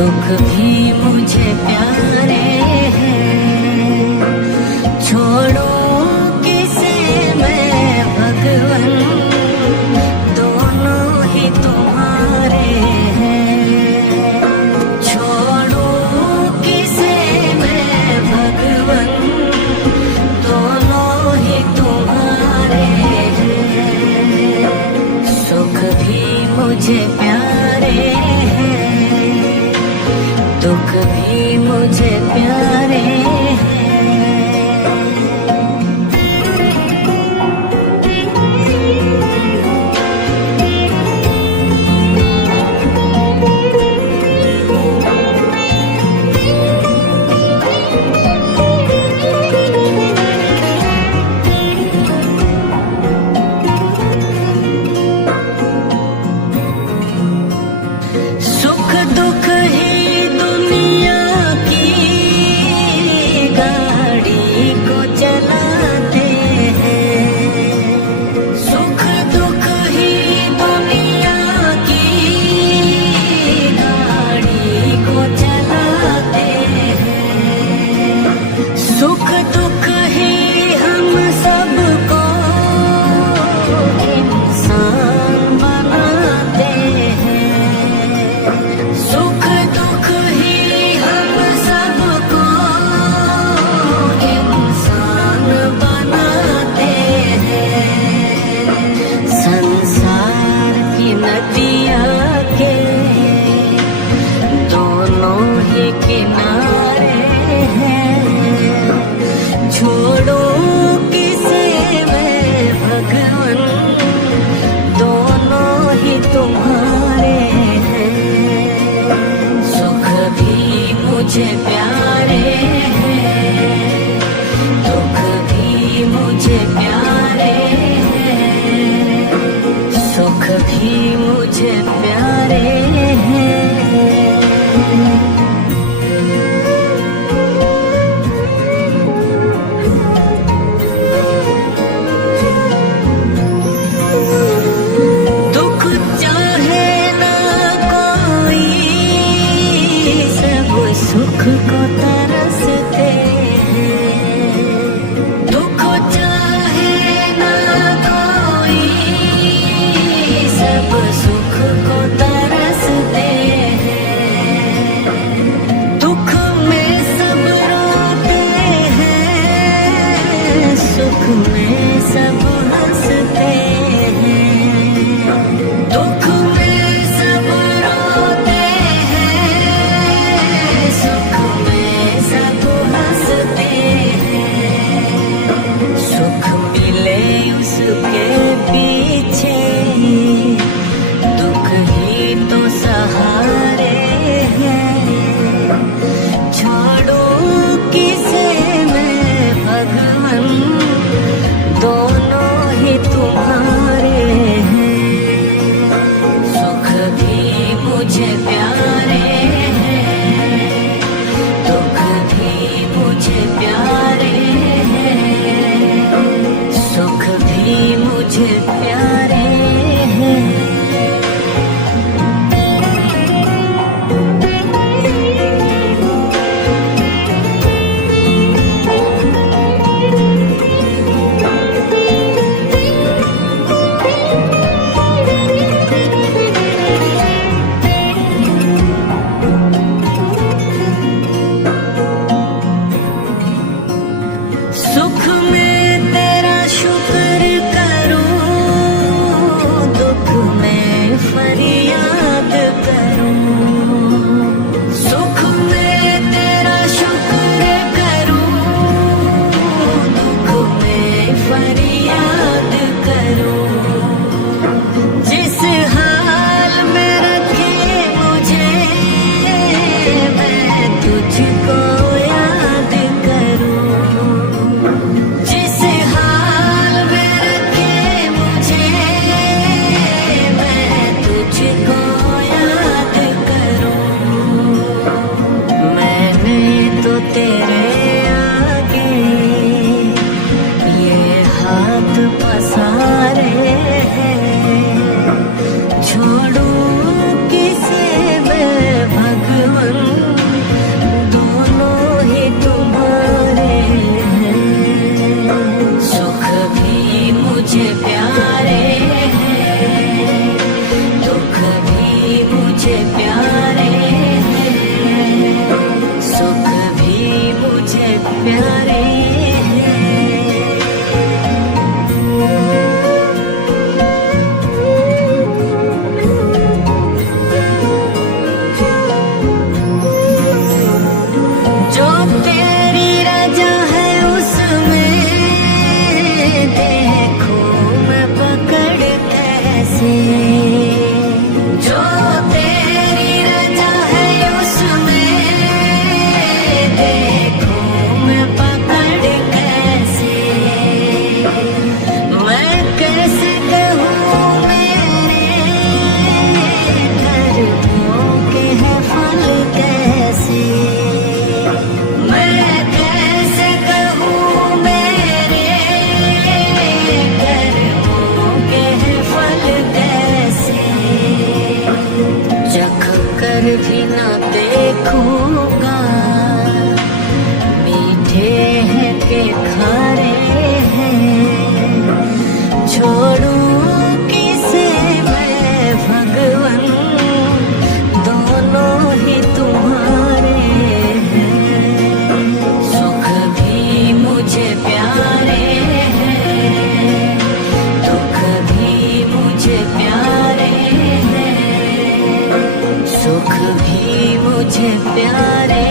दुख भी मुझे प्यारे हैं। छोड़ो किसे मैं भगवन, दोनों ही तुम्हारे हैं। छोड़ो किसे मैं भगवन, दोनों ही तुम्हारे हैं। सुख भी मुझे प्यारे हैं, दुख भी मुझे प्यारे हैं। सुख दुख ही दुनिया की गाड़ी को चलाते हैं। सुख दुख ही दुनिया की गाड़ी को चलाते हैं। सुख दुख ही हम सबको इंसान बनाते हैं। सुख दुख ही हम सबको इंसान बनाते हैं। संसार की नदिया के दोनों ही किनारे हैं। छोड़ो किसे मैं भगवन, दोनों ही तुम्हारे हैं। सुख भी मुझे प्यारे हैं, दुख भी मुझे प्यारे हैं। सुख भी मुझे प्यारे हैं। दुख चाहे ना कोई, सब सुख को तरसते हैं। दुख चाहे ना कोई, सब सुख को तरसते देखूंगा, मीठे हैं के खारे हैं, छोड़ूं किसे मैं भगवन, दोनों ही तुम्हारे हैं। सुख भी मुझे प्यारे हैं, दुख भी मुझे प्यारे हैं, सुख भी मुझे प्यारे